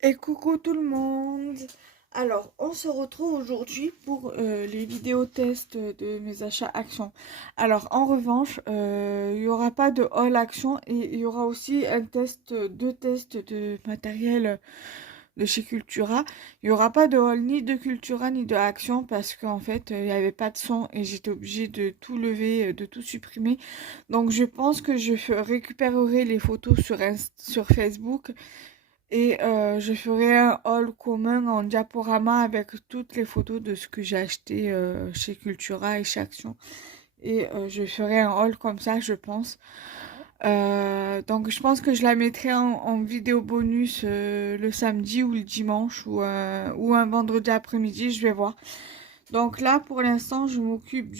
Et coucou tout le monde! Alors, on se retrouve aujourd'hui pour les vidéos tests de mes achats Action. Alors, en revanche, il n'y aura pas de haul Action et il y aura aussi deux tests de matériel de chez Cultura. Il n'y aura pas de haul ni de Cultura ni de Action parce qu'en fait, il n'y avait pas de son et j'étais obligée de tout lever, de tout supprimer. Donc, je pense que récupérerai les photos sur Facebook. Et je ferai un haul commun en diaporama avec toutes les photos de ce que j'ai acheté chez Cultura et chez Action. Et je ferai un haul comme ça, je pense. Donc je pense que je la mettrai en vidéo bonus le samedi ou le dimanche ou un vendredi après-midi, je vais voir. Donc là, pour l'instant, je m'occupe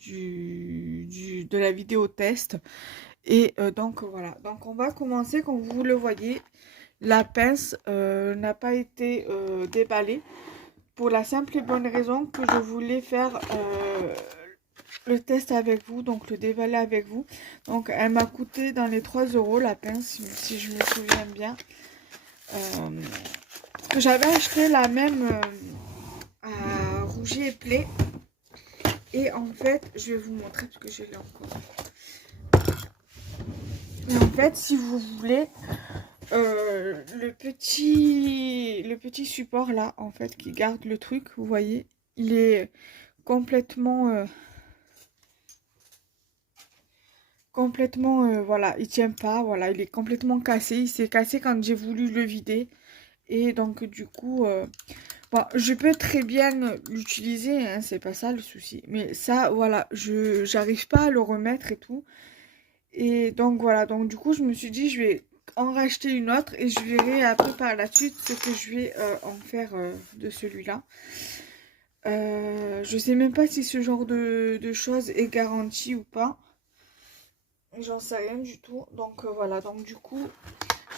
de la vidéo test. Et donc voilà, donc on va commencer. Comme vous le voyez, la pince n'a pas été déballée pour la simple et bonne raison que je voulais faire le test avec vous, donc le déballer avec vous. Donc elle m'a coûté dans les 3 euros la pince, si je me souviens bien. J'avais acheté la même à Rouget et Play. Et en fait, je vais vous montrer parce que je l'ai encore. Et en fait, si vous voulez, le petit support là, en fait, qui garde le truc, vous voyez, il est complètement, voilà, il tient pas, voilà, il est complètement cassé. Il s'est cassé quand j'ai voulu le vider. Et donc, du coup, bon, je peux très bien l'utiliser, hein, c'est pas ça le souci. Mais ça, voilà, j'arrive pas à le remettre et tout. Et donc voilà, donc du coup je me suis dit je vais en racheter une autre et je verrai après par la suite ce que je vais en faire de celui-là. Je sais même pas si ce genre de choses est garanti ou pas. J'en sais rien du tout. Donc voilà, donc du coup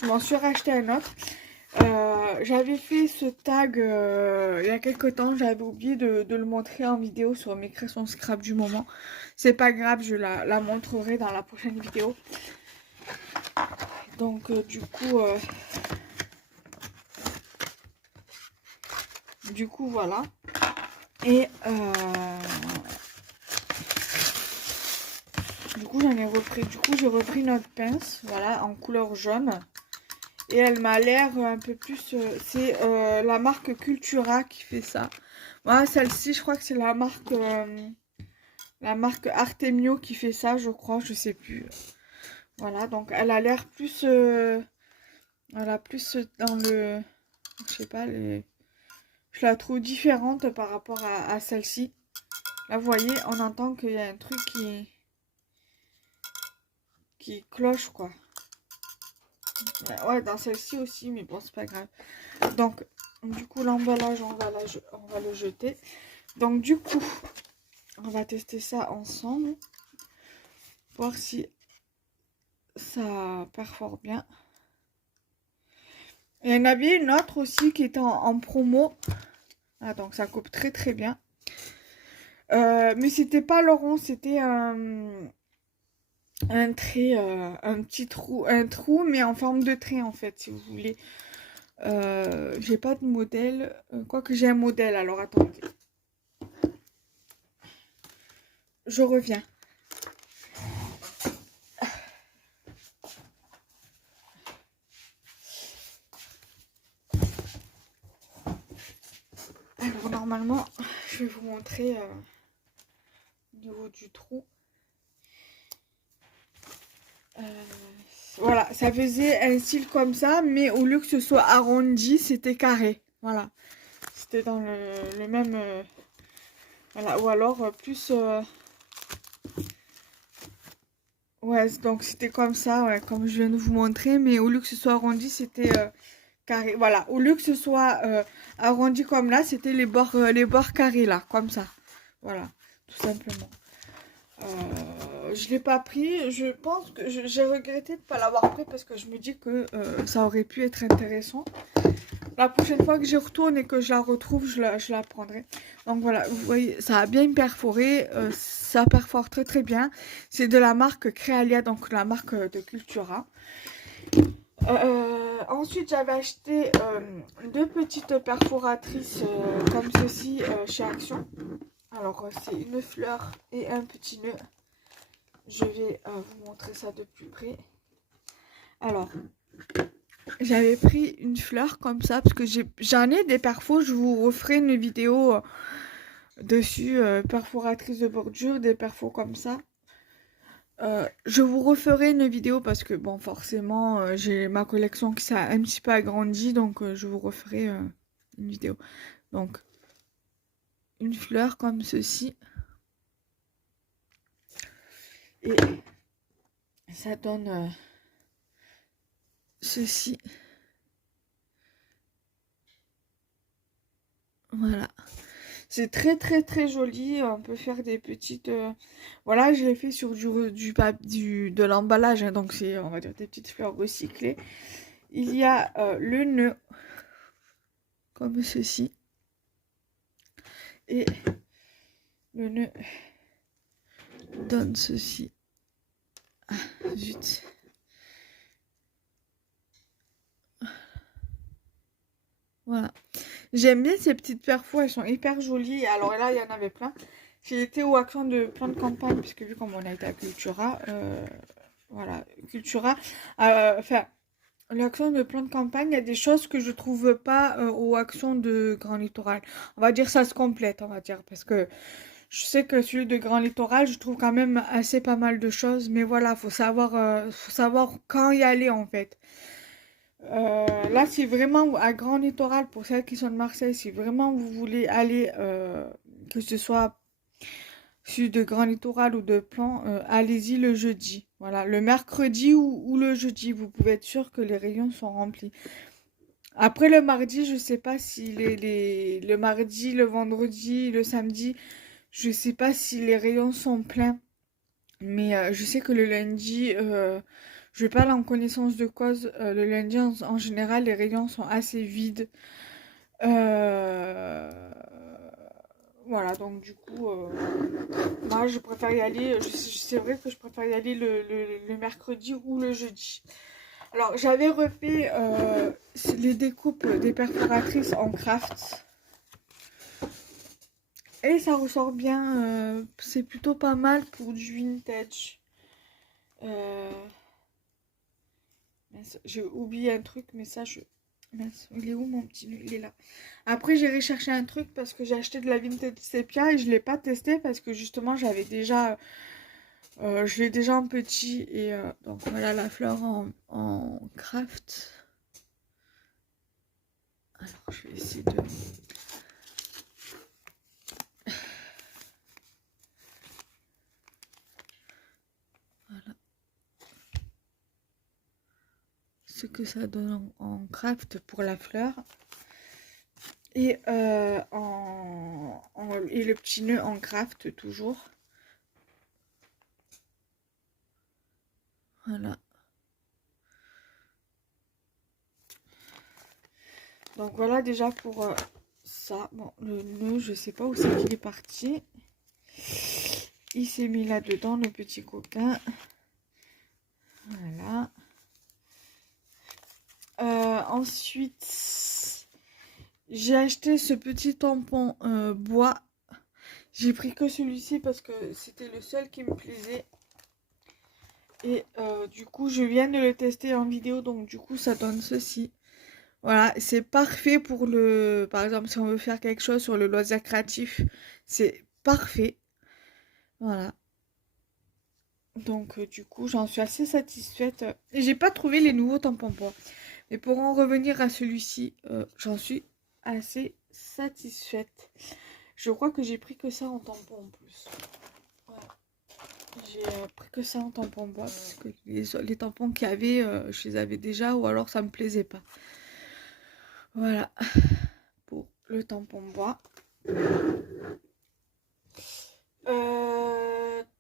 je m'en suis racheté un autre. J'avais fait ce tag il y a quelques temps, j'avais oublié de le montrer en vidéo sur mes créations scrap du moment. C'est pas grave, je la montrerai dans la prochaine vidéo. Donc du coup voilà. Et du coup j'en ai repris. Du coup j'ai repris notre pince, voilà, en couleur jaune. Et elle m'a l'air un peu plus. C'est la marque Cultura qui fait ça. Voilà, celle-ci, je crois que c'est la marque Artemio qui fait ça, je crois, je sais plus. Voilà, donc elle a l'air plus. Voilà, plus dans le. Je sais pas, je la trouve différente par rapport à celle-ci. Là, vous voyez, on entend qu'il y a un truc qui cloche, quoi. Ouais, dans celle-ci aussi, mais bon, c'est pas grave. Donc, du coup, l'emballage, on va le jeter. Donc, du coup, on va tester ça ensemble. Voir si ça perfore bien. Il y en avait une autre aussi qui était en promo. Ah, donc ça coupe très très bien. Mais c'était pas le rond, c'était un trait, un petit trou, un trou, mais en forme de trait en fait, si vous voulez. J'ai pas de modèle, quoique j'ai un modèle, alors attendez. Je reviens. Alors normalement, je vais vous montrer au niveau du trou. Voilà, ça faisait un style comme ça, mais au lieu que ce soit arrondi, c'était carré. Voilà, c'était dans le même... voilà, ou alors plus... ouais, donc c'était comme ça, ouais, comme je viens de vous montrer, mais au lieu que ce soit arrondi, c'était carré. Voilà, au lieu que ce soit arrondi comme là, c'était les bords carrés là, comme ça. Voilà, tout simplement. Je l'ai pas pris. Je pense que j'ai regretté de ne pas l'avoir pris parce que je me dis que ça aurait pu être intéressant. La prochaine fois que j'y retourne et que je la retrouve, je la prendrai. Donc voilà, vous voyez, ça a bien perforé. Ça perfore très très bien. C'est de la marque Crealia, donc la marque de Cultura. Ensuite, j'avais acheté deux petites perforatrices comme ceci chez Action. Alors, c'est une fleur et un petit nœud. Je vais vous montrer ça de plus près. Alors, j'avais pris une fleur comme ça parce que j'en ai des perfos. Je vous referai une vidéo dessus, perforatrice de bordure, des perfos comme ça. Je vous referai une vidéo parce que bon forcément j'ai ma collection qui s'est un petit peu agrandie, donc je vous referai une vidéo. Donc une fleur comme ceci et ça donne ceci. Voilà. C'est très très très joli. On peut faire des petites... Voilà, je l'ai fait sur de l'emballage. Hein, donc c'est, on va dire, des petites fleurs recyclées. Il y a le nœud. Comme ceci. Et le nœud donne ceci. Ah, zut. Voilà. J'aime bien ces petites perfos, elles sont hyper jolies. Alors là, il y en avait plein. J'ai été au Action de plein de campagnes, puisque vu comme on a été à Cultura, voilà, Cultura, enfin, l'action de plein de campagnes, il y a des choses que je trouve pas aux actions de Grand Littoral. On va dire ça se complète, on va dire, parce que je sais que celui de Grand Littoral, je trouve quand même assez pas mal de choses, mais voilà, faut savoir quand y aller en fait. Là, c'est vraiment à Grand Littoral, pour celles qui sont de Marseille, si vraiment vous voulez aller, que ce soit celui de Grand Littoral ou de Plan, allez-y le jeudi. Voilà, le mercredi ou le jeudi, vous pouvez être sûr que les rayons sont remplis. Après le mardi, je sais pas si le mardi, le vendredi, le samedi, je sais pas si les rayons sont pleins. Mais je sais que le lundi, je vais pas aller en connaissance de cause. Le lundi, en général, les rayons sont assez vides. Euh, Voilà, donc du coup, moi, je préfère y aller. C'est vrai que je préfère y aller le mercredi ou le jeudi. Alors, j'avais refait les découpes des perforatrices en craft. Et ça ressort bien. C'est plutôt pas mal pour du vintage. Euh, J'ai oublié un truc, mais ça, mince, il est où mon petit nœud? Il est là. Après, j'ai recherché un truc parce que j'ai acheté de la vintage sépia et je ne l'ai pas testé parce que justement, j'avais déjà... je l'ai déjà en petit et donc voilà la fleur en craft. Alors, je vais essayer de... Voilà. Ce que ça donne en craft pour la fleur. Et, et le petit nœud en craft toujours. Voilà. Donc voilà déjà pour ça. Bon, le nœud, je sais pas où c'est qu'il est parti. Il s'est mis là-dedans, le petit coquin. Voilà. Ensuite, j'ai acheté ce petit tampon bois. J'ai pris que celui-ci parce que c'était le seul qui me plaisait. Et du coup, je viens de le tester en vidéo. Donc du coup, ça donne ceci. Voilà, c'est parfait pour le... Par exemple, si on veut faire quelque chose sur le loisir créatif, c'est parfait. Voilà. Donc du coup, j'en suis assez satisfaite. Et j'ai pas trouvé les nouveaux tampons bois. Mais pour en revenir à celui-ci, j'en suis assez satisfaite. Je crois que j'ai pris que ça en tampon en plus. Voilà. J'ai pris que ça en tampon bois parce que les tampons qu'il y avait, je les avais déjà ou alors ça me plaisait pas. Voilà pour le tampon bois.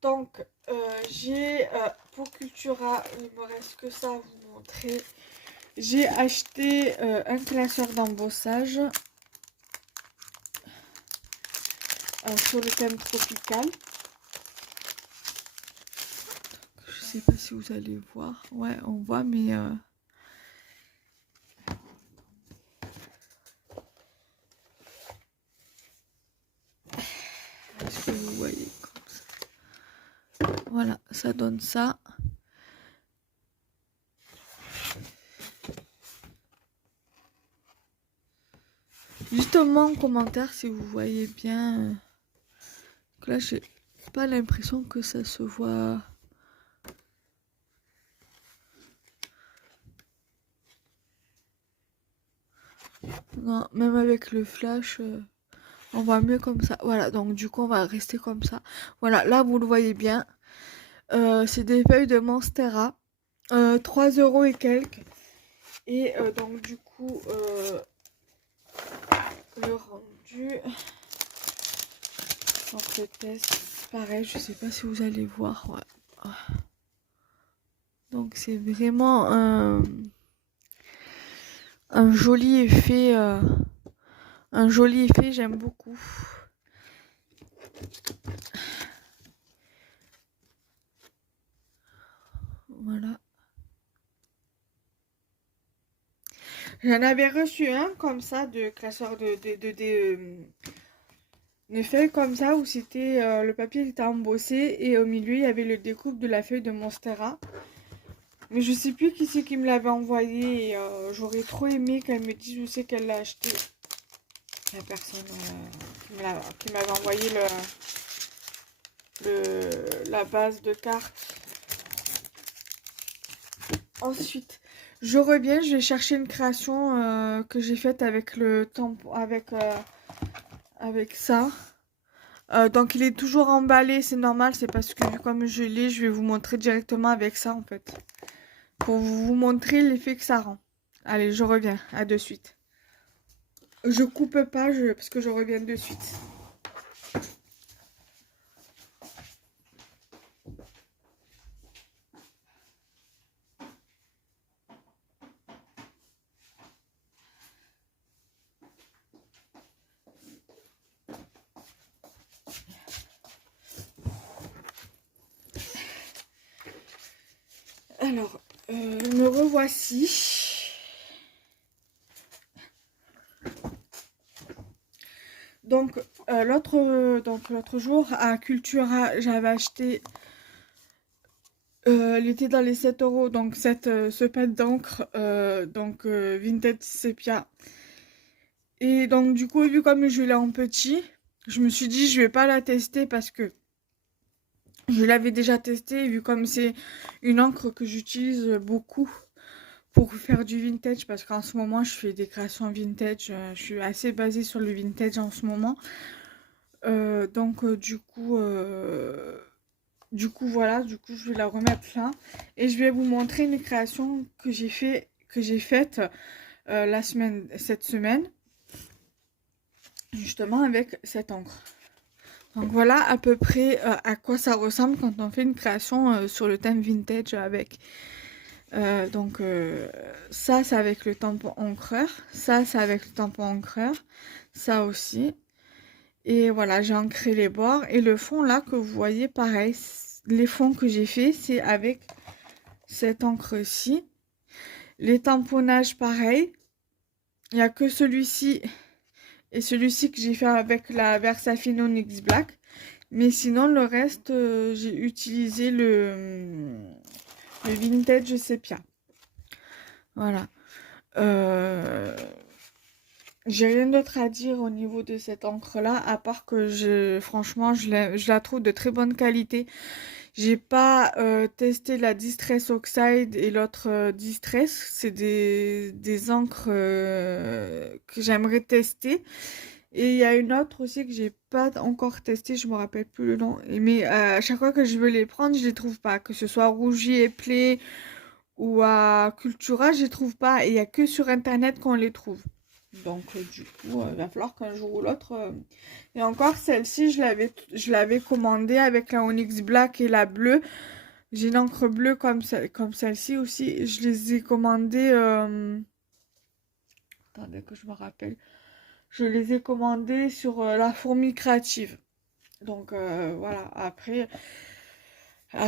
Donc j'ai pour Cultura, il me reste que ça à vous montrer. J'ai acheté un classeur d'embossage sur le thème tropical. Je sais pas si vous allez voir. Ouais, on voit, mais ça donne ça. Dites-moi en commentaire si vous voyez bien. Là, j'ai pas l'impression que ça se voit. Non, même avec le flash, on voit mieux comme ça. Voilà, donc du coup, on va rester comme ça. Voilà, là, vous le voyez bien. C'est des feuilles de Monstera. 3 euros et quelques. Et donc, du coup, le rendu. Donc, le test, pareil, je sais pas si vous allez voir. Ouais. Donc, c'est vraiment un joli effet. Un joli effet, j'aime beaucoup. Voilà. J'en avais reçu un comme ça de classeur une feuille comme ça où c'était le papier était embossé et au milieu il y avait le découpe de la feuille de Monstera. Mais je sais plus qui c'est qui me l'avait envoyé et j'aurais trop aimé qu'elle me dise où c'est qu'elle l'a acheté. La personne qui m'avait envoyé la base de cartes. Ensuite, je reviens, je vais chercher une création que j'ai faite avec le tampon, avec ça. Donc il est toujours emballé, c'est normal, c'est parce que comme je l'ai, je vais vous montrer directement avec ça en fait. Pour vous montrer l'effet que ça rend. Allez, je reviens, à de suite. Je coupe pas parce que je reviens de suite. Alors, me revoici. Donc, l'autre jour, à Cultura, j'avais acheté... il était dans les 7 euros, donc ce pet d'encre, Vintage Sepia. Et donc, du coup, vu comme je l'ai en petit, je me suis dit, je vais pas la tester parce que je l'avais déjà testé, vu comme c'est une encre que j'utilise beaucoup pour faire du vintage, parce qu'en ce moment, je fais des créations vintage. Je suis assez basée sur le vintage en ce moment. Du coup, voilà, je vais la remettre là. Et je vais vous montrer une création que j'ai faite cette semaine. Justement avec cette encre. Donc voilà à peu près à quoi ça ressemble quand on fait une création sur le thème vintage avec. Ça c'est avec le tampon encreur. Ça c'est avec le tampon encreur. Ça aussi. Et voilà, j'ai ancré les bords. Et le fond là que vous voyez, pareil. Les fonds que j'ai fait, c'est avec cette encre-ci. Les tamponnages, pareil. Il n'y a que celui-ci et celui-ci que j'ai fait avec la Versafino NYX Black. Mais sinon, le reste, j'ai utilisé le Vintage Sepia. Voilà. J'ai rien d'autre à dire au niveau de cette encre-là, à part que franchement, je la trouve de très bonne qualité. J'ai pas testé la Distress Oxide et l'autre Distress. C'est des encres que j'aimerais tester. Et il y a une autre aussi que j'ai pas encore testée, je me rappelle plus le nom. Mais à chaque fois que je veux les prendre, je les trouve pas. Que ce soit Rougi et Play ou à Cultura, je les trouve pas. Et il y a que sur internet qu'on les trouve. Donc du coup, il va falloir qu'un jour ou l'autre. Et encore celle-ci, je l'avais commandée avec la Onyx Black et la bleue. J'ai une encre bleue comme celle-ci aussi. Je les ai commandées. Attendez que je me rappelle. Je les ai commandées sur la Fourmi Créative. Donc voilà. Après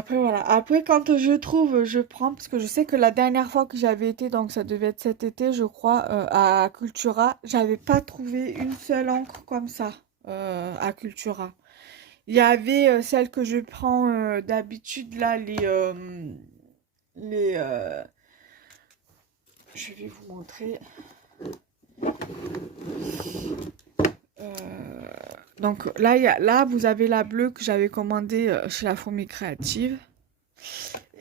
voilà. Après quand je trouve, je prends parce que je sais que la dernière fois que j'avais été, donc ça devait être cet été, je crois, à Cultura, j'avais pas trouvé une seule encre comme ça à Cultura. Il y avait celle que je prends d'habitude, là, les je vais vous montrer. Donc là, là, vous avez la bleue que j'avais commandée chez la Fourmi Créative.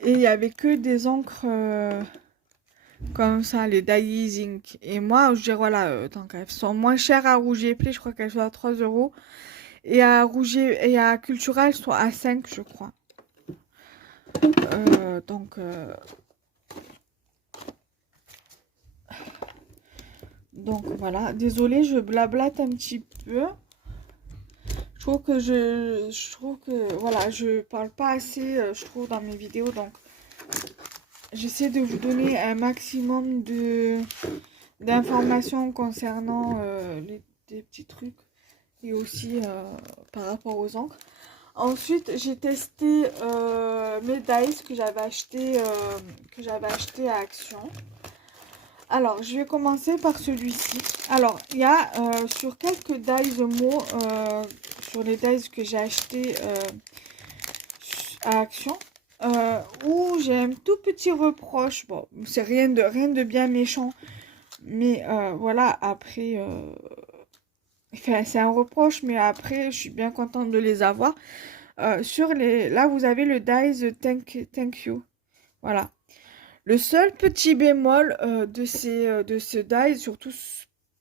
Et il n'y avait que des encres comme ça, les Dye Ink. Et moi, je dirais, voilà, tant qu'elles sont moins chères à Rouge et Play, je crois qu'elles sont à 3 euros. Et à Rouge et à Cultura, elles sont à 5, je crois. Donc, voilà. Désolée, je blablate un petit peu. Je trouve que voilà, je parle pas assez, je trouve, dans mes vidéos. Donc, j'essaie de vous donner un maximum d'informations concernant des petits trucs et aussi par rapport aux encres. Ensuite, j'ai testé mes dies que j'avais acheté à Action. Alors, je vais commencer par celui-ci. Alors, il y a sur quelques dies mots, sur les dies que j'ai acheté à Action, où j'ai un tout petit reproche. Bon, c'est rien de bien méchant, mais voilà, après, enfin, c'est un reproche, mais après, je suis bien contente de les avoir. Là, vous avez le dies Thank You. Voilà. Le seul petit bémol de ce die, surtout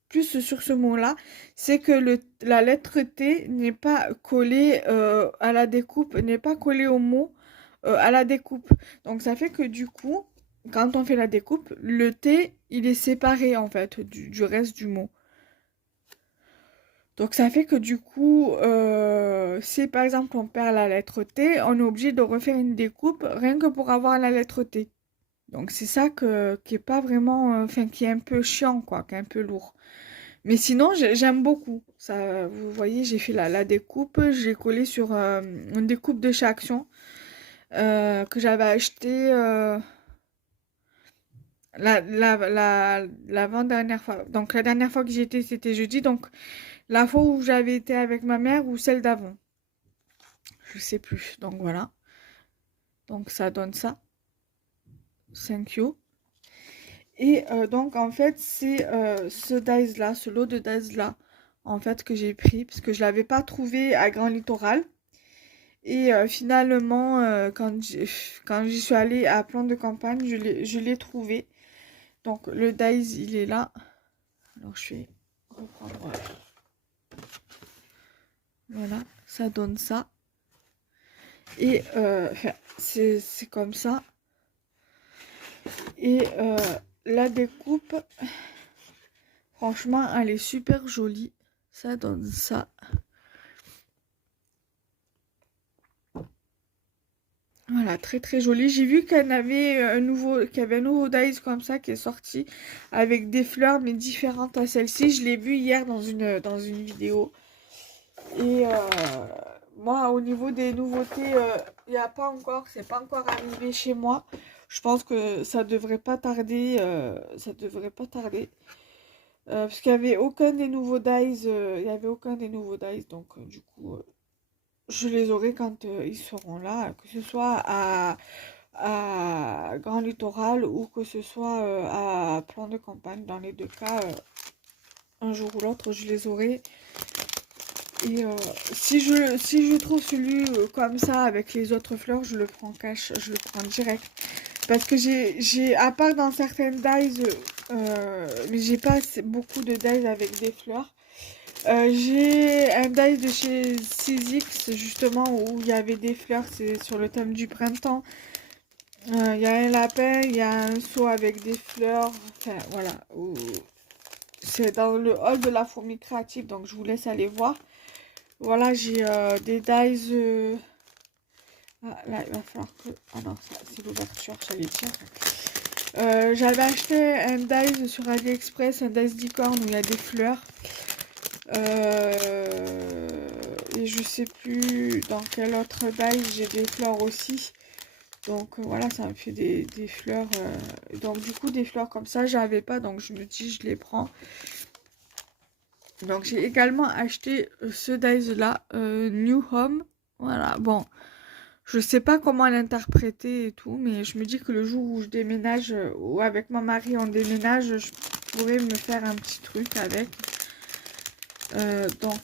plus sur ce mot-là, c'est que la lettre T n'est pas collée à la découpe, n'est pas collée au mot à la découpe. Donc ça fait que du coup, quand on fait la découpe, le T, il est séparé en fait du reste du mot. Donc ça fait que du coup, si par exemple on perd la lettre T, on est obligé de refaire une découpe rien que pour avoir la lettre T. Donc c'est ça qui est pas vraiment, enfin qui est un peu chiant quoi, qui est un peu lourd. Mais sinon j'aime beaucoup. Ça, vous voyez, j'ai fait la découpe, j'ai collé sur une découpe de chez Action que j'avais acheté l'avant-dernière fois. Donc la dernière fois que j'y étais, c'était jeudi. Donc la fois où j'avais été avec ma mère ou celle d'avant, je sais plus. Donc voilà. Donc ça donne ça. Thank you. Et donc en fait c'est ce dice là, ce lot de dice là en fait que j'ai pris parce que je l'avais pas trouvé à Grand Littoral. Et finalement quand j'y suis allée à Plan de Campagne, je l'ai trouvé. Donc le dice il est là. Alors je vais reprendre. Voilà, ça donne ça. Et c'est comme ça. Et la découpe, franchement, elle est super jolie. Ça donne ça. Voilà, très très jolie. J'ai vu qu'il y avait un nouveau dies comme ça qui est sorti avec des fleurs mais différentes à celle-ci. Je l'ai vu hier dans une vidéo. Et moi, au niveau des nouveautés, il n'y a pas encore, c'est pas encore arrivé chez moi. Je pense que ça devrait pas tarder. Parce qu'il n'y avait aucun des nouveaux dies. Il y avait aucun des nouveaux dies. Donc, du coup, je les aurai quand ils seront là. Que ce soit à Grand Littoral ou que ce soit à Plan de Campagne. Dans les deux cas, un jour ou l'autre, je les aurai. Et si je trouve celui comme ça avec les autres fleurs, je le prends cash, je le prends direct. Parce que j'ai à part dans certaines dies, mais j'ai pas beaucoup de dies avec des fleurs. J'ai un die de chez 6X justement où il y avait des fleurs, c'est sur le thème du printemps. Il y a un lapin, il y a un seau avec des fleurs, enfin voilà. C'est dans le hall de la Fourmi Créative, donc je vous laisse aller voir. Voilà, j'ai des dies. Ah, là, il va falloir que. Ah non, c'est l'ouverture, j'allais dire. J'avais acheté un dies sur AliExpress, un dies d'Icorne où il y a des fleurs. Et je sais plus dans quel autre dies j'ai des fleurs aussi. Donc voilà, ça me fait des fleurs. Donc du coup, des fleurs comme ça, j'avais pas. Donc je me dis, je les prends. Donc j'ai également acheté ce dies là, New Home. Voilà, bon, je sais pas comment l'interpréter et tout, mais je me dis que le jour où je déménage, ou avec mon mari on déménage, je pourrais me faire un petit truc avec. Donc,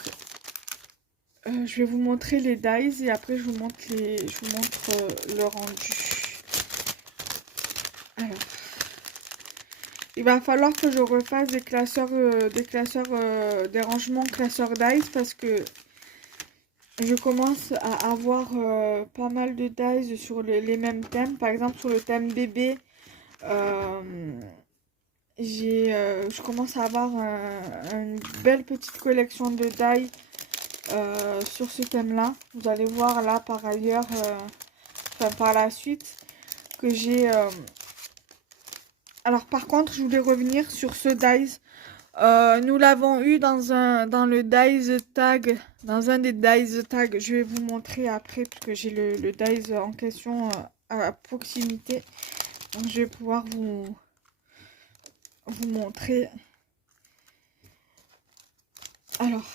je vais vous montrer les dies et après je vous montre le rendu. Alors, il va falloir que je refasse des rangements classeurs dies parce que je commence à avoir pas mal de dies sur les mêmes thèmes. Par exemple, sur le thème bébé, je commence à avoir une belle petite collection de dies sur ce thème-là. Vous allez voir là par ailleurs, enfin par la suite, que j'ai... Alors par contre, je voulais revenir sur ce dies. Nous l'avons eu dans le dies tag, dans un des dies tags. Je vais vous montrer après parce que j'ai le dies en question à proximité. Donc je vais pouvoir vous montrer. Alors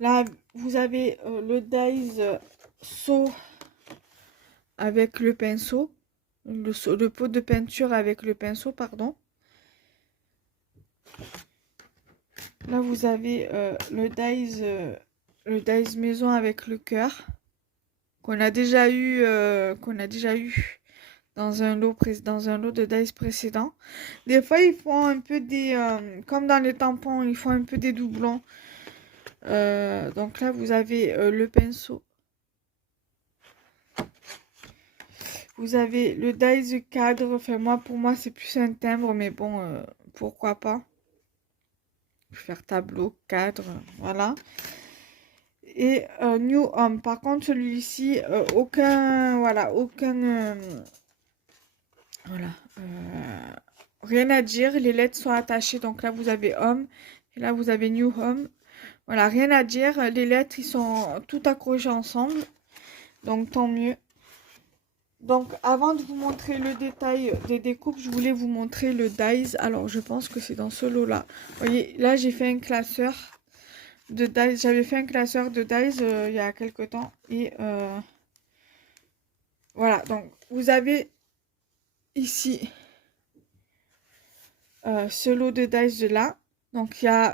là, vous avez le dies seau avec le pinceau, le pot de peinture avec le pinceau, pardon. Là, vous avez le dies maison avec le cœur qu'on a déjà eu dans un lot de dice précédent. Des fois, ils font un peu comme dans les tampons, ils font un peu des doublons. Donc là, vous avez le pinceau. Vous avez le dice cadre. Enfin, pour moi, c'est plus un timbre, mais bon, pourquoi pas. Je vais faire tableau, cadre, voilà. Et New Home. Par contre, celui-ci, voilà, rien à dire. Les lettres sont attachées. Donc là, vous avez Home. Et là, vous avez New Home. Voilà, rien à dire. Les lettres, ils sont tout accrochés ensemble. Donc, tant mieux. Donc, avant de vous montrer le détail des découpes, je voulais vous montrer le dies. Alors, je pense que c'est dans ce lot-là. Vous voyez, là, j'ai fait un classeur de dies. J'avais fait un classeur de dies il y a quelques temps. Et voilà, donc, vous avez ici ce lot de dice de là. Donc il y a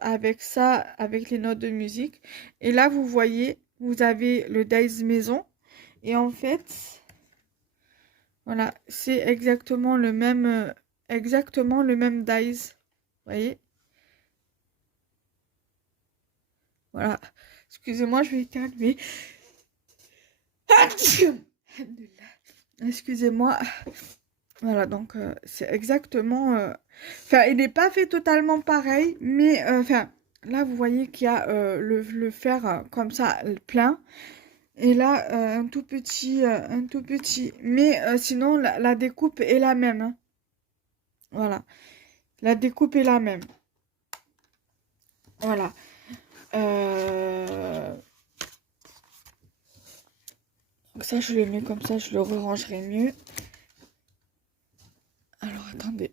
avec ça, avec les notes de musique. Et là, vous voyez, vous avez le dice maison. Et en fait, voilà, c'est exactement le même dice. Vous voyez? Voilà. Excusez-moi, je vais calmer. Excusez-moi. Voilà, donc c'est exactement... Enfin, il n'est pas fait totalement pareil, mais enfin, là, vous voyez qu'il y a le fer comme ça, plein. Et là, un tout petit, un tout petit. Mais sinon, la découpe est la même, hein. Voilà, la découpe est la même. Voilà. Donc ça, je le mets comme ça, je le rangerai mieux. Alors, attendez.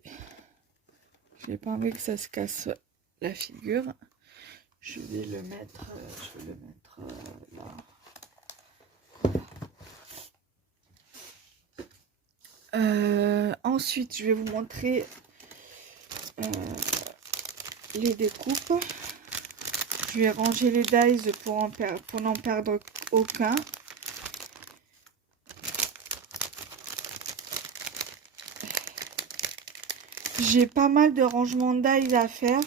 J'ai pas envie que ça se casse la figure. Je vais le mettre là. Ensuite, je vais vous montrer les découpes. Je vais ranger les dies pour n'en perdre aucun. J'ai pas mal de rangements dies à faire.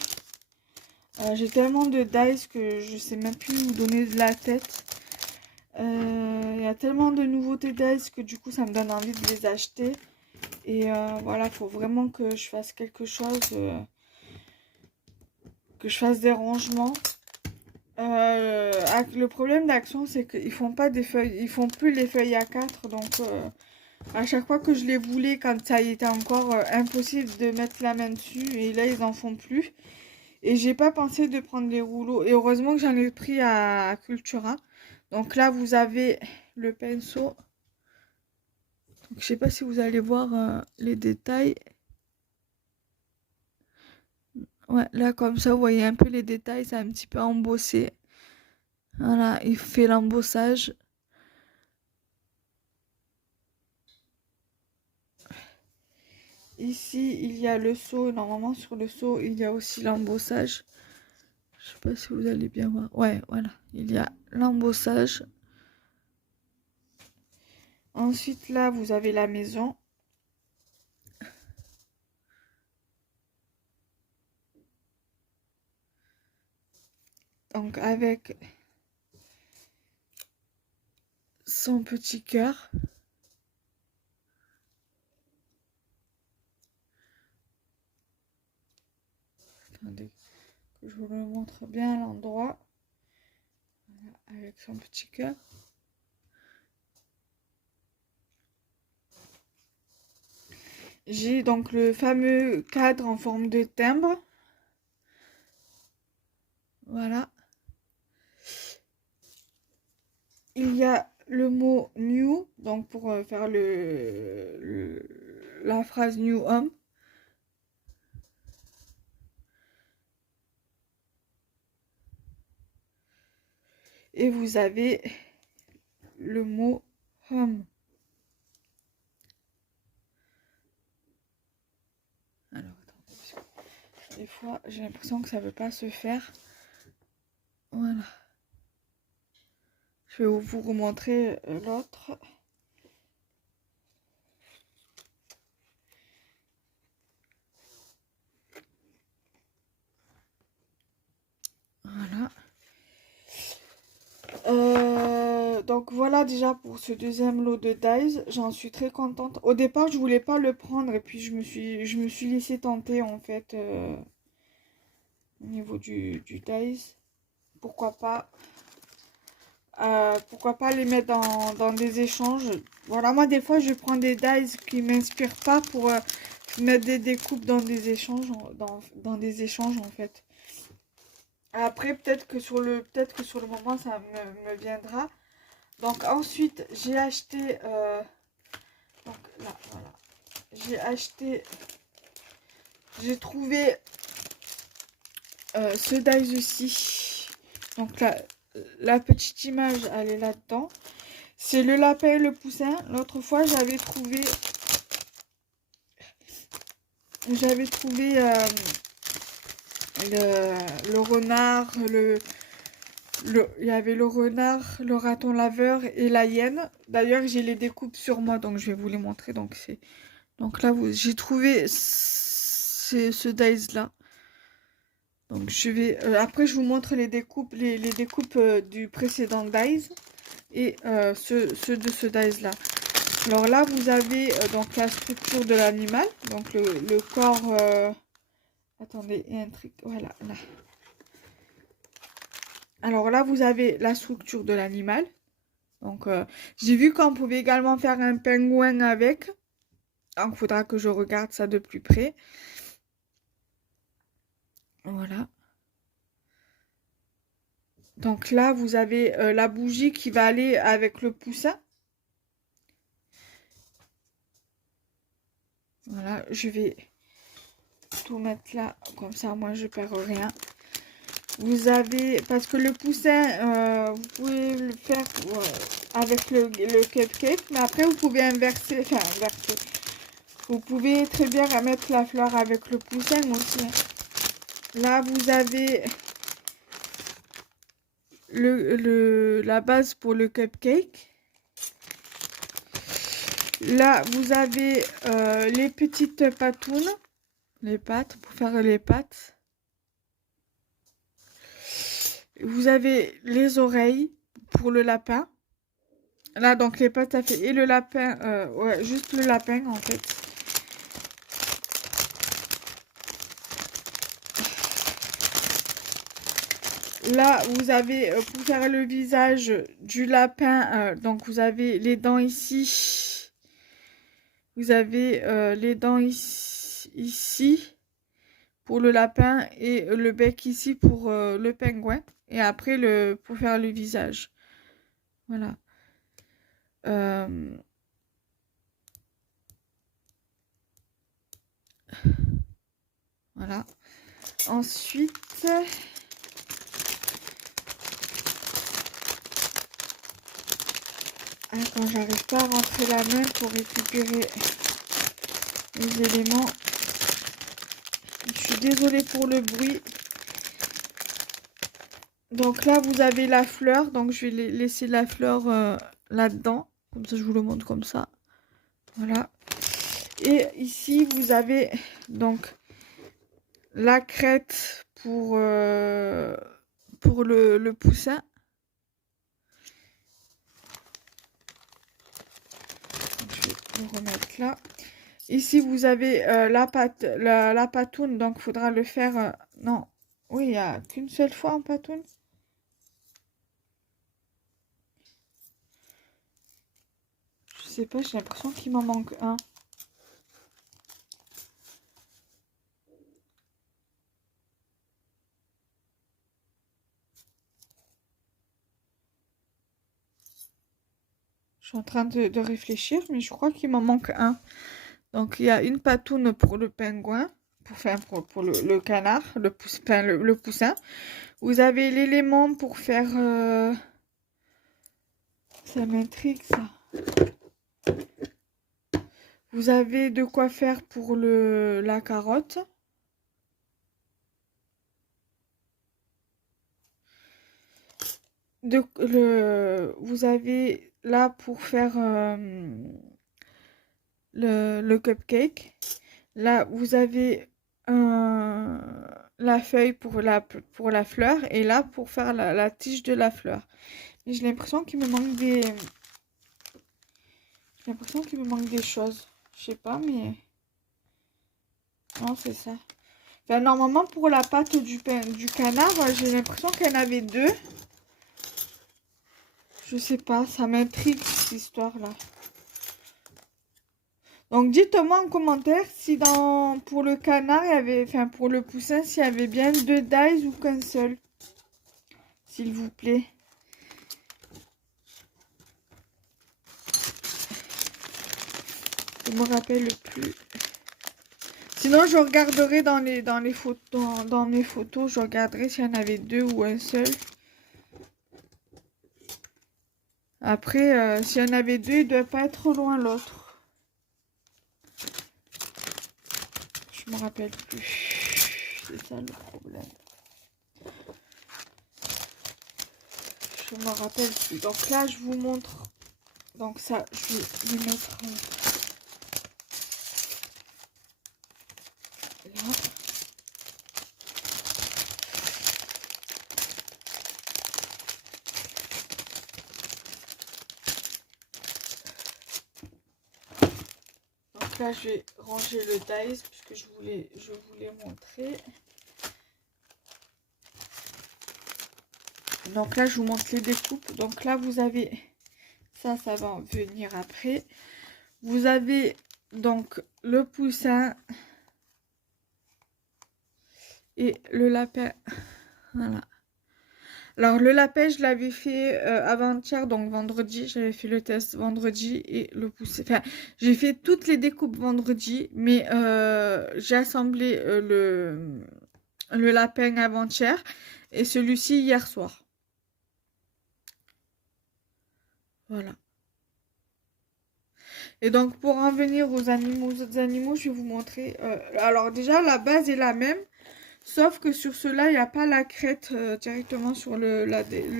J'ai tellement de dies que je sais même plus où donner de la tête. Il y a tellement de nouveautés dies que du coup ça me donne envie de les acheter. Et voilà, il faut vraiment que je fasse quelque chose, que je fasse des rangements. Le problème d'Action, c'est qu'ils font pas des feuilles, ils font plus les feuilles A4, donc à chaque fois que je les voulais, quand ça était encore impossible de mettre la main dessus, et là ils en font plus. Et j'ai pas pensé de prendre les rouleaux, et heureusement que j'en ai pris à Cultura. Donc là vous avez le pinceau. Donc, je sais pas si vous allez voir les détails. Ouais, là comme ça vous voyez un peu les détails, c'est un petit peu embossé. Voilà, il fait l'embossage. Ici, il y a le seau. Normalement, sur le seau, il y a aussi l'embossage. Je sais pas si vous allez bien voir. Ouais, voilà. Il y a l'embossage. Ensuite, là, vous avez la maison. Donc, avec son petit cœur. Attendez que je vous le montre bien à l'endroit. Voilà, avec son petit cœur. J'ai donc le fameux cadre en forme de timbre. Voilà. Il y a le mot new, donc pour faire la phrase new home. Et vous avez le mot home. Alors, attendez, des fois, j'ai l'impression que ça ne veut pas se faire. Voilà. Je vais vous remontrer l'autre. Voilà. Donc voilà déjà pour ce deuxième lot de dies. J'en suis très contente. Au départ, je voulais pas le prendre et puis je me suis laissée tenter en fait au niveau du dies. Pourquoi pas les mettre dans des échanges. Voilà, moi des fois je prends des dies qui m'inspirent pas pour mettre des découpes dans des échanges, dans des échanges en fait. Après peut-être que sur le moment ça me viendra. Donc ensuite j'ai acheté donc là voilà. J'ai trouvé ce dies aussi. Donc là la petite image elle est là-dedans. C'est le lapin et le poussin. L'autre fois, j'avais trouvé le renard, il y avait le renard, le raton laveur et la hyène. D'ailleurs, j'ai les découpes sur moi, donc je vais vous les montrer. Donc là, j'ai trouvé ce dies là. Donc je vais après je vous montre les découpes, les découpes du précédent dies et ceux de ce dies là. Alors là, vous avez donc la structure de l'animal, donc le corps. Attendez, il y a un truc. Voilà, là. Alors là, vous avez la structure de l'animal. Donc, j'ai vu qu'on pouvait également faire un pingouin avec. Donc, il faudra que je regarde ça de plus près. Voilà. Donc là, vous avez la bougie qui va aller avec le poussin. Voilà, je vais tout mettre là, comme ça, moi, je perds rien. Vous avez, parce que le poussin, vous pouvez le faire avec le cupcake, mais après, vous pouvez inverser, enfin, inverser. Vous pouvez très bien mettre la fleur avec le poussin aussi. Là, vous avez la base pour le cupcake. Là, vous avez les petites patounes, les pâtes, pour faire les pâtes. Vous avez les oreilles pour le lapin. Là, donc les pâtes, ça fait et le lapin, ouais, juste le lapin en fait. Là, vous avez, pour faire le visage du lapin, donc vous avez les dents ici. Vous avez les dents ici pour le lapin et le bec ici pour le pingouin. Et après, pour faire le visage. Voilà. Voilà. Ensuite... Quand j'arrive pas à rentrer la main pour récupérer les éléments. Je suis désolée pour le bruit. Donc là, vous avez la fleur. Donc je vais laisser la fleur là-dedans. Comme ça, je vous le montre comme ça. Voilà. Et ici, vous avez donc la crête pour le poussin. Donc, je vais le remettre là. Ici, vous avez la patoune. Donc, il faudra le faire... non. Oui, il n'y a qu'une seule fois en patoune. Je sais pas, j'ai l'impression qu'il m'en manque un. Je suis en train de réfléchir, mais je crois qu'il m'en manque un. Donc, il y a une patoune pour le pingouin, pour le canard, le poussin. Vous avez l'élément pour faire... ça m'intrigue, ça. Vous avez de quoi faire pour la carotte. Vous avez là pour faire le cupcake. Là, vous avez la feuille pour la fleur. Et là, pour faire la tige de la fleur. Mais j'ai l'impression qu'il me manque des... J'ai l'impression qu'il me manque des choses. Je sais pas, mais... Non, c'est ça. Enfin, normalement, pour la pâte du canard, j'ai l'impression qu'il y en avait deux. Je sais pas, ça m'intrigue cette histoire-là. Donc, dites-moi en commentaire si pour le canard, il y avait... Enfin, pour le poussin, s'il y avait bien 2 dies ou qu'un seul. S'il vous plaît. Je me rappelle plus. Sinon, je regarderai dans les photos, dans mes photos, je regarderai s'il y en avait 2 ou un seul. Après, s'il y en avait 2, il ne doit pas être trop loin l'autre. Je me rappelle plus. C'est ça le problème. Je me rappelle plus. Donc là, je vous montre. Donc ça, je vais les mettre là. Donc là, je vais ranger le dice puisque je voulais montrer. Donc là, je vous montre les découpes. Donc là, vous avez... Ça va en venir après. Vous avez donc le poussin et le lapin. Voilà. Alors, le lapin, je l'avais fait avant-hier, donc vendredi. J'avais fait le test vendredi et le poussin. Enfin, j'ai fait toutes les découpes vendredi, mais j'ai assemblé le lapin avant-hier et celui-ci hier soir. Voilà. Et donc, pour en venir aux autres animaux, je vais vous montrer. Alors, déjà, la base est la même. Sauf que sur ceux-là, il n'y a pas la crête directement sur le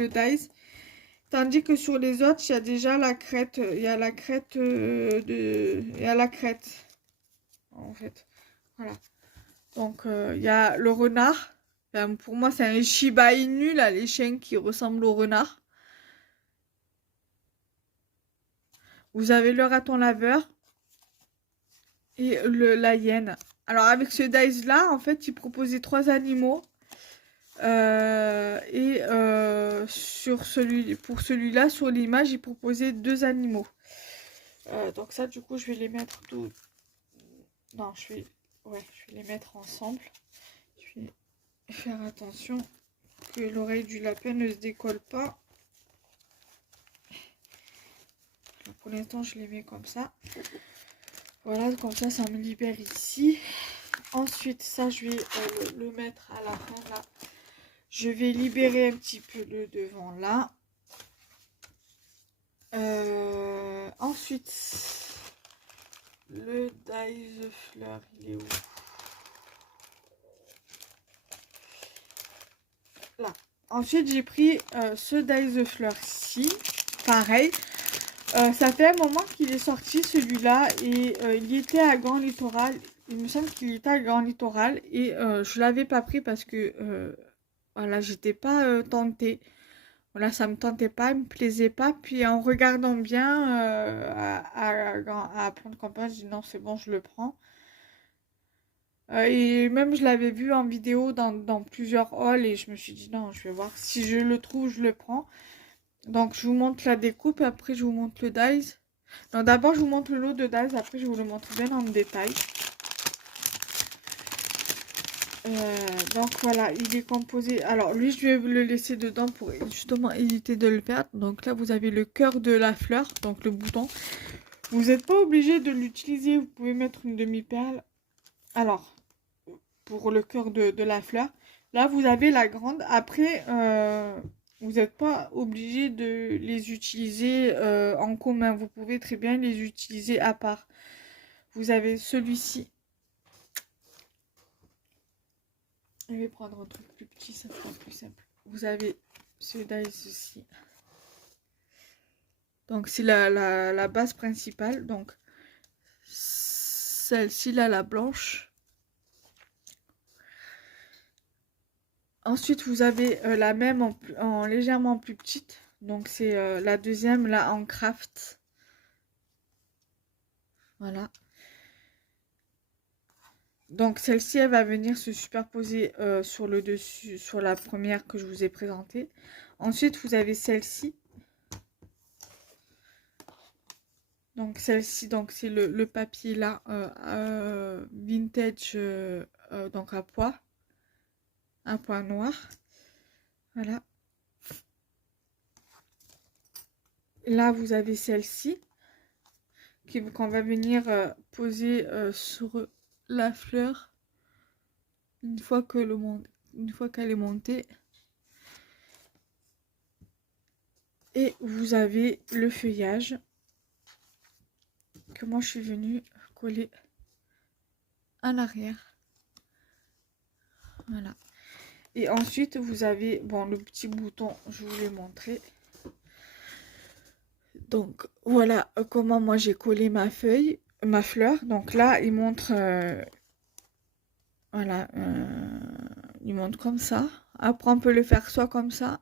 dice. Tandis que sur les autres, il y a déjà la crête. Il y a la crête il y a la crête. En fait. Voilà. Donc, il y a le renard. Enfin, pour moi, c'est un Shiba Inu, là, les chiens qui ressemblent au renard. Vous avez le raton laveur et la hyène. Alors, avec ce dice-là, en fait, il proposait 3 animaux. Pour celui-là, sur l'image, il proposait 2 animaux. Donc ça, du coup, je vais les mettre tout... Non, je vais les mettre ensemble. Je vais faire attention que l'oreille du lapin ne se décolle pas. Alors, pour l'instant, je les mets comme ça. Voilà, comme ça me libère ici. Ensuite, ça, je vais le mettre à la fin, là. Je vais libérer un petit peu le devant, là. Ensuite, le dies fleur, il est où? Là. Ensuite, j'ai pris ce dies fleur-ci. Pareil. Ça fait un moment qu'il est sorti celui-là et il était à Grand Littoral. Il me semble qu'il était à Grand Littoral et je l'avais pas pris parce que voilà, j'étais pas tentée. Voilà, ça me tentait pas, il me plaisait pas. Puis en regardant bien à Plan de campagne, je dis non, c'est bon, je le prends. Et même je l'avais vu en vidéo dans plusieurs hauls et je me suis dit non, je vais voir si je le trouve, je le prends. Donc je vous montre la découpe et après je vous montre le dies. Donc d'abord je vous montre le lot de dies, après je vous le montre bien en détail. Donc voilà, il est composé. Alors lui je vais le laisser dedans pour justement éviter de le perdre. Donc là vous avez le cœur de la fleur, donc le bouton. Vous n'êtes pas obligé de l'utiliser, vous pouvez mettre une demi-perle. Alors, pour le cœur de la fleur. Là, vous avez la grande. Après, vous n'êtes pas obligé de les utiliser en commun. Vous pouvez très bien les utiliser à part. Vous avez celui-ci. Je vais prendre un truc plus petit, ça sera plus simple. Vous avez ce dice-ci. Donc, c'est la base principale. Donc, celle-ci, là, la blanche. Ensuite, vous avez la même en légèrement plus petite. Donc, c'est la deuxième, là, en craft. Voilà. Donc, celle-ci, elle va venir se superposer sur le dessus, sur la première que je vous ai présentée. Ensuite, vous avez celle-ci. Donc, celle-ci, donc c'est le papier là, vintage, donc à pois noir. Voilà. Là, vous avez celle-ci qu'on va venir poser sur la fleur une fois qu'elle est montée. Et vous avez le feuillage que moi je suis venue coller à l'arrière. Voilà. Et ensuite vous avez bon le petit bouton, je vous l'ai montré. Donc voilà comment moi j'ai collé ma fleur. Donc là il montre voilà, il montre comme ça. Après on peut le faire soit comme ça.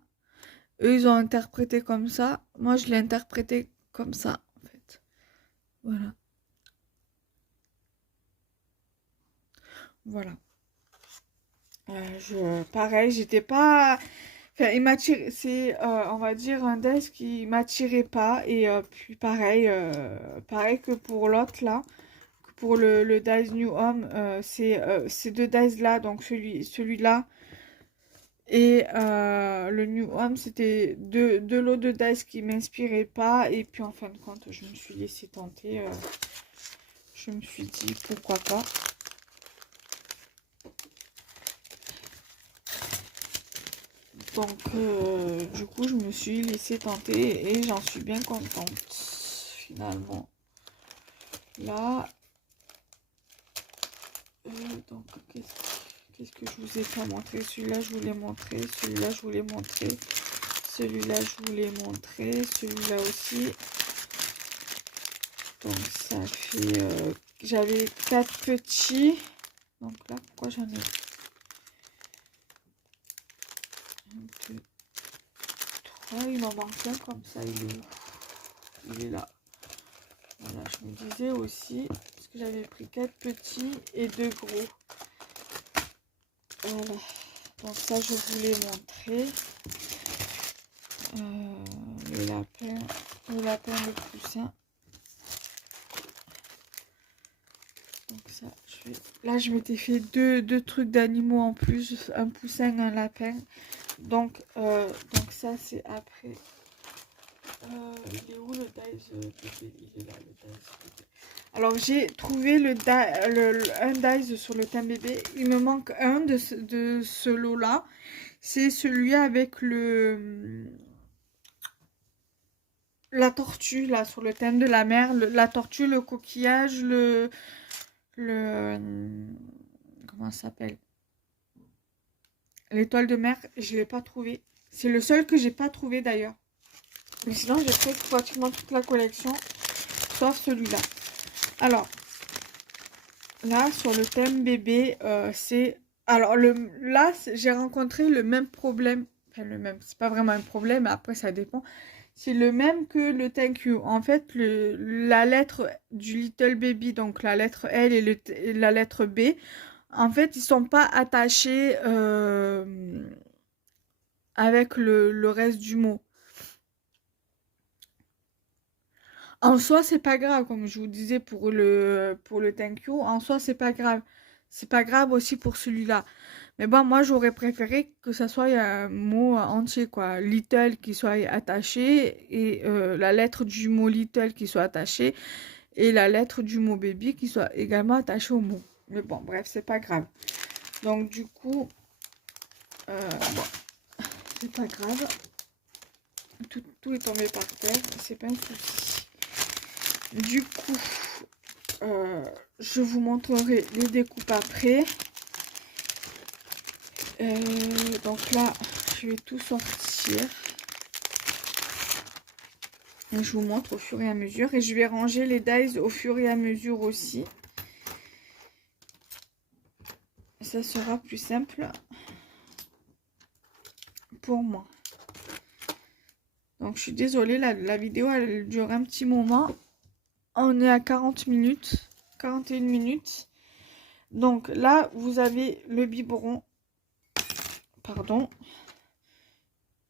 Eux ils ont interprété comme ça. Moi je l'ai interprété comme ça en fait. Voilà. Voilà. Pareil, j'étais pas. Enfin, il m'attire. C'est, on va dire, un desk qui m'attirait pas. Et puis pareil que pour l'autre là, que pour le Dice New Home, c'est ces deux Dice là, donc celui-là et le New Home, c'était deux lots de Dice qui m'inspiraient pas. Et puis en fin de compte, je me suis laissée tenter. Je me suis dit pourquoi pas. Donc, du coup, je me suis laissée tenter et j'en suis bien contente, finalement. Là, donc, qu'est-ce que je vous ai pas montré? Celui-là, je vous l'ai montré. Celui-là, je vous l'ai montré. Celui-là, je vous l'ai montré. Celui-là aussi. Donc, ça fait... j'avais 4 petits. Donc là, pourquoi j'en ai... 1, 2, 3. Il m'en manque un comme ça. Il est là. Voilà, je me disais aussi, parce que j'avais pris 4 petits et 2 gros. Voilà, donc ça je vous l'ai montré. Le lapin, le poussin. Donc ça, là je m'étais fait deux trucs d'animaux en plus, un poussin, un lapin. Donc ça c'est après. Il est où le dice bébé? Il est là le dice bébé. Alors j'ai trouvé un dice sur le thème bébé. Il me manque un de ce lot là. C'est celui avec le la tortue, là, sur le thème de la mer. La tortue, le coquillage, comment ça s'appelle? L'étoile de mer, je ne l'ai pas trouvé. C'est le seul que j'ai pas trouvé d'ailleurs. Mais sinon, j'ai pris pratiquement toute la collection, sauf celui-là. Alors, là, sur le thème bébé, c'est... Alors, là, j'ai rencontré le même problème. Enfin, le même, c'est pas vraiment un problème, après, ça dépend. C'est le même que le thank you. En fait, la lettre du little baby, donc la lettre L et la lettre B, en fait, ils sont pas attachés avec le reste du mot. En soi, c'est pas grave, comme je vous disais pour le thank you. En soi, c'est pas grave. C'est pas grave aussi pour celui-là. Mais bon, moi, j'aurais préféré que ça soit un mot entier, quoi. Little qui soit attaché et la lettre du mot little qui soit attachée et la lettre du mot baby qui soit également attachée au mot. Mais bon, bref, c'est pas grave. Donc, du coup, bon, c'est pas grave. Tout est tombé par terre, c'est pas un souci. Du coup, je vous montrerai les découpes après. Donc là, je vais tout sortir. Et je vous montre au fur et à mesure. Et je vais ranger les dies au fur et à mesure aussi. Ça sera plus simple pour moi. Donc je suis désolée, la vidéo elle dure un petit moment. On est à 40 minutes, 41 minutes. Donc là, vous avez le biberon. Pardon.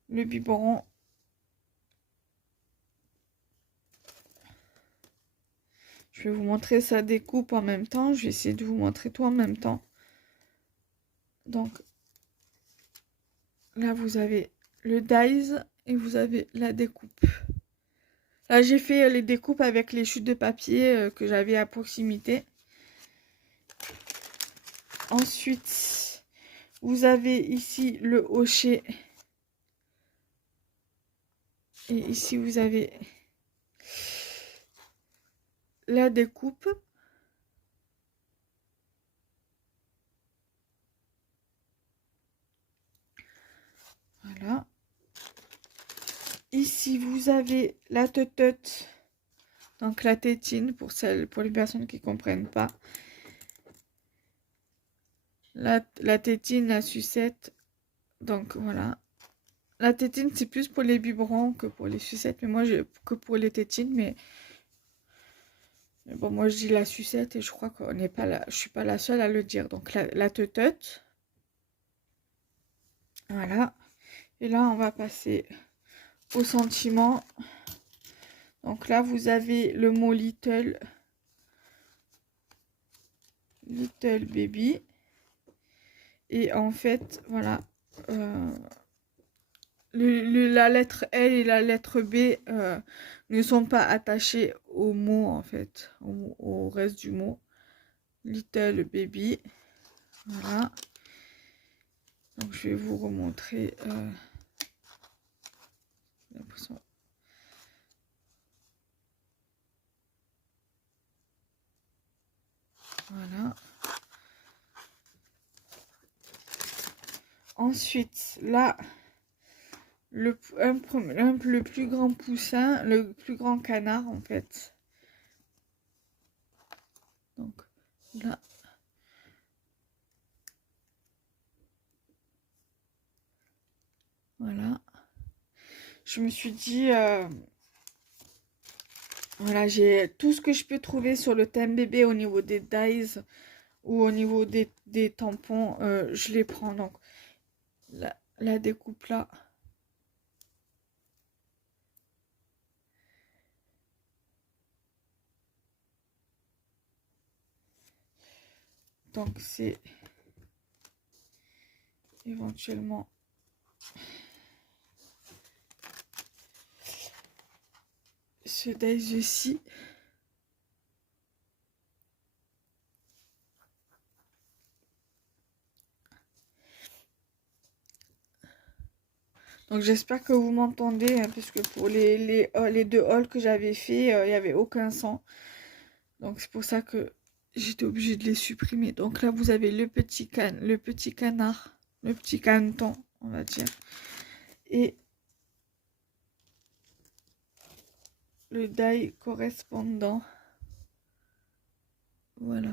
Le biberon. Je vais vous montrer sa découpe en même temps. Je vais essayer de vous montrer tout en même temps. Donc là, vous avez le dies et vous avez la découpe. Là, j'ai fait les découpes avec les chutes de papier que j'avais à proximité. Ensuite, vous avez ici le hochet. Et ici, vous avez la découpe. Voilà. Ici, vous avez la teuteute. Donc, la tétine pour les personnes qui ne comprennent pas. La tétine, la sucette. Donc, voilà. La tétine, c'est plus pour les biberons que pour les sucettes. Mais moi, que pour les tétines. Mais bon, moi, je dis la sucette et je crois qu'on n'est pas là. Je suis pas la seule à le dire. Donc, la teuteute. Voilà. Et là, on va passer au sentiment. Donc là, vous avez le mot little. Little baby. Et en fait, voilà. La lettre L et la lettre B ne sont pas attachées au mot, en fait. Au reste du mot. Little baby. Voilà. Donc, je vais vous remontrer. L'impression. Voilà. Ensuite, là, le plus grand poussin, le plus grand canard, en fait. Donc, là. Voilà. Je me suis dit... voilà, j'ai tout ce que je peux trouver sur le thème bébé au niveau des dies ou au niveau des tampons, je les prends. Donc, la découpe là. Donc, c'est éventuellement ce dies-ci. Donc j'espère que vous m'entendez, hein, parce que pour les deux hauls que j'avais fait, il n'y avait aucun son. Donc c'est pour ça que j'étais obligée de les supprimer. Donc là vous avez le petit canard, le petit caneton, on va dire. Et le die correspondant. Voilà.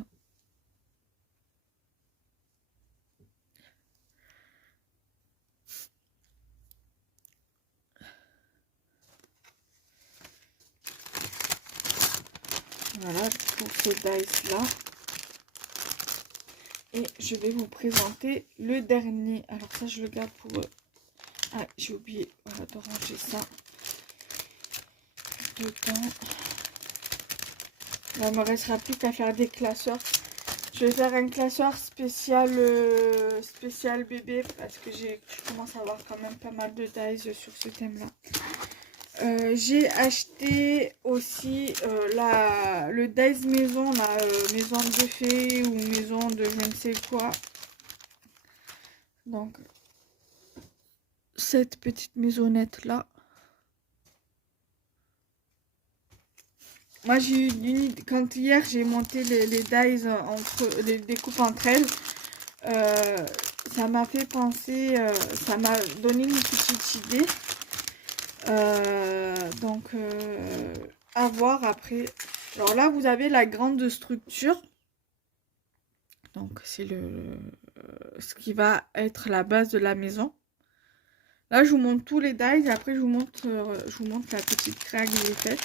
Voilà pour ce dice là. Et je vais vous présenter le dernier. Alors ça je le garde pour... Ah, j'ai oublié, voilà, de ranger ça dedans. Là, il me restera plus qu'à faire des classeurs. Je vais faire un classeur spécial spécial bébé parce que je commence à avoir quand même pas mal de dies sur ce thème là. J'ai acheté aussi le dies maison, la maison de fées ou maison de je ne sais quoi. Donc cette petite maisonnette là. Moi j'ai eu une idée, quand hier j'ai monté les dies les découpes entre elles, ça m'a fait penser, ça m'a donné une petite idée. Donc à voir après. Alors là vous avez la grande structure. Donc c'est ce qui va être la base de la maison. Là je vous montre tous les dies et après je vous montre la petite créa que j'ai faite.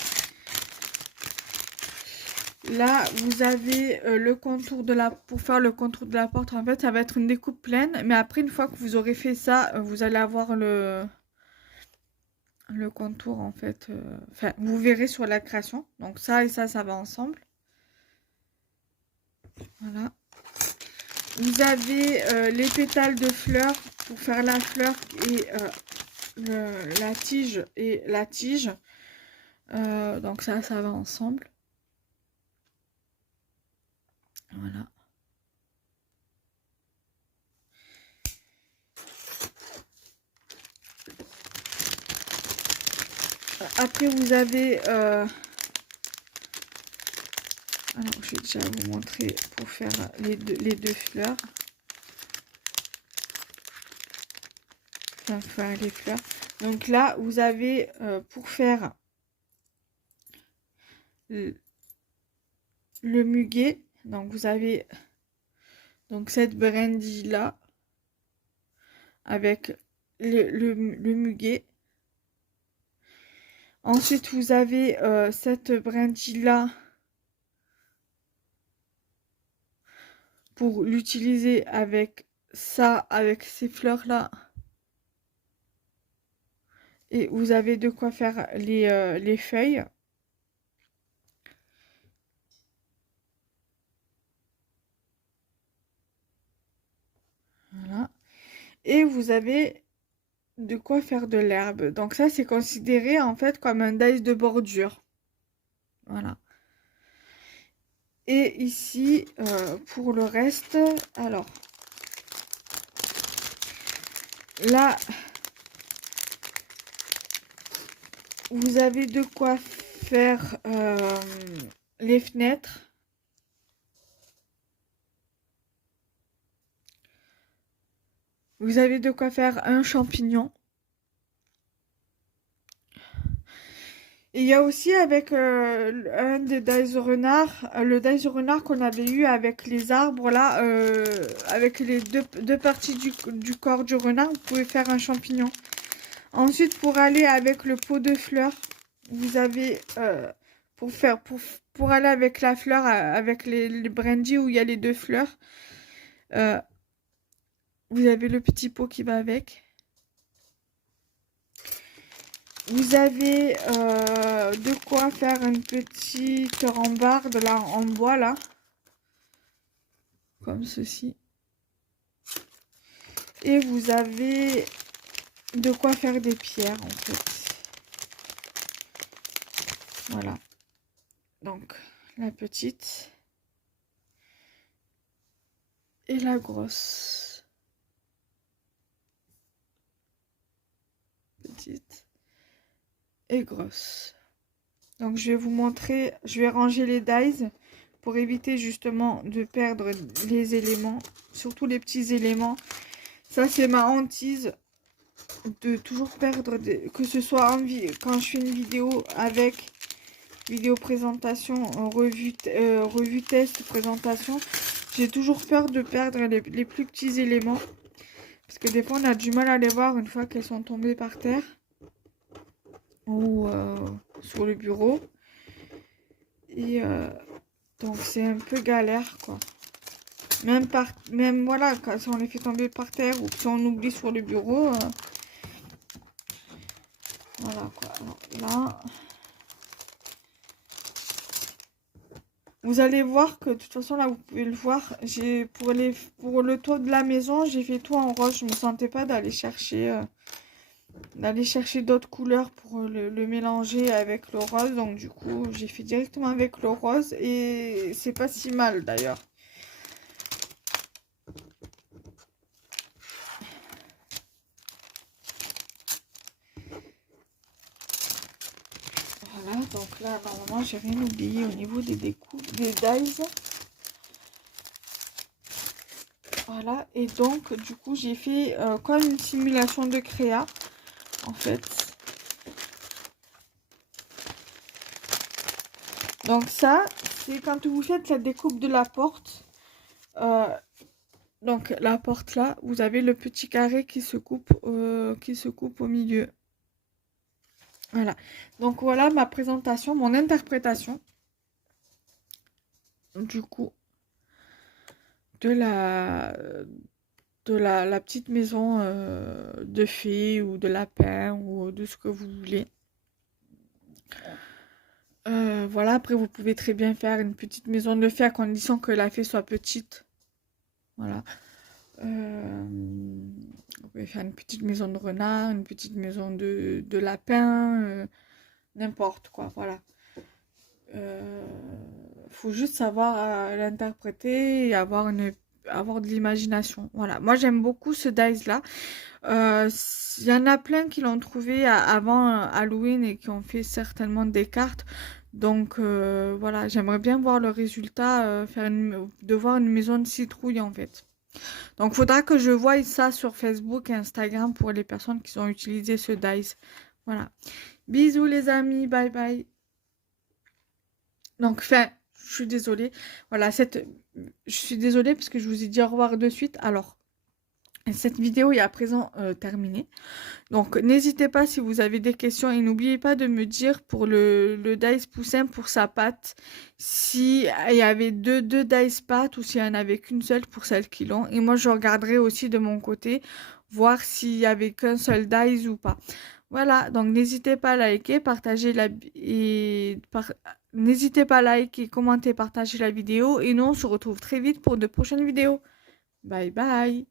Là, vous avez le contour pour faire le contour de la porte. En fait, ça va être une découpe pleine. Mais après, une fois que vous aurez fait ça, vous allez avoir le contour, en fait. Enfin, vous verrez sur la création. Donc, ça et ça va ensemble. Voilà. Vous avez les pétales de fleurs pour faire la fleur et la tige et la tige. Donc, ça va ensemble. Voilà. Après, vous avez... alors, je vais déjà vous montrer pour faire les deux fleurs. Enfin, faire les fleurs. Donc là, vous avez pour faire le muguet. Donc, vous avez donc cette brindille là avec le muguet. Ensuite, vous avez cette brindille là pour l'utiliser avec ça, avec ces fleurs là. Et vous avez de quoi faire les feuilles. Voilà. Et vous avez de quoi faire de l'herbe. Donc ça, c'est considéré en fait comme un dice de bordure. Voilà. Et ici, pour le reste, alors, là, vous avez de quoi faire les fenêtres. Vous avez de quoi faire un champignon. Et il y a aussi avec un des dice renard, le dice renard qu'on avait eu avec les arbres là, avec les deux parties du corps du renard, vous pouvez faire un champignon. Ensuite, pour aller avec le pot de fleurs, vous avez pour aller avec la fleur, avec les brindilles où il y a les deux fleurs, vous avez le petit pot qui va avec. Vous avez de quoi faire une petite rambarde là en bois là, comme ceci. Et vous avez de quoi faire des pierres en fait. Voilà. Donc la petite et la grosse. petite et grosse. Donc je vais vous montrer, je vais ranger les dies pour éviter justement de perdre les éléments, surtout les petits éléments. Ça c'est ma hantise, de toujours perdre, que ce soit quand je fais une vidéo avec vidéo présentation, revue test, présentation, j'ai toujours peur de perdre les plus petits éléments. Parce que des fois on a du mal à les voir une fois qu'elles sont tombées par terre. Ou sur le bureau. Et donc c'est un peu galère quoi. Même voilà, quand si on les fait tomber par terre ou si on oublie sur le bureau. Voilà quoi. Alors, là. Vous allez voir que de toute façon là vous pouvez le voir, j'ai pour le toit de la maison, j'ai fait tout en rose. Je me sentais pas d'aller chercher d'autres couleurs pour le mélanger avec le rose. Donc du coup j'ai fait directement avec le rose et c'est pas si mal d'ailleurs. Voilà, donc là normalement j'ai rien oublié au niveau des découpes des dies. Voilà, et donc du coup j'ai fait comme une simulation de créa en fait. Donc ça, c'est quand vous faites la découpe de la porte. Donc la porte là, vous avez le petit carré qui se coupe au milieu. Voilà. Donc voilà ma présentation, mon interprétation. Du coup, de la petite maison de fée ou de lapin ou de ce que vous voulez. Voilà, après vous pouvez très bien faire une petite maison de fée à condition que la fée soit petite. Voilà. Vous pouvez faire une petite maison de renard, une petite maison de lapin, n'importe quoi, voilà. Faut juste savoir l'interpréter et avoir de l'imagination. Voilà, moi j'aime beaucoup ce dice là. Il y en a plein qui l'ont trouvé avant Halloween et qui ont fait certainement des cartes. Donc voilà, j'aimerais bien voir le résultat, de voir une maison de citrouille en fait. Donc faudra que je voie ça sur Facebook et Instagram pour les personnes qui ont utilisé ce dice. Voilà. Bisous les amis, bye bye. Donc, enfin, je suis désolée. Voilà, je suis désolée parce que je vous ai dit au revoir de suite. Alors, cette vidéo est à présent terminée. Donc, n'hésitez pas si vous avez des questions et n'oubliez pas de me dire pour le dice poussin pour sa patte, si il y avait deux dice pattes ou s'il y en avait qu'une seule pour celles qui l'ont. Et moi, je regarderai aussi de mon côté, voir s'il y avait qu'un seul dice ou pas. Voilà, donc n'hésitez pas à liker, partager n'hésitez pas à liker, commenter, partager la vidéo et nous on se retrouve très vite pour de prochaines vidéos. Bye bye.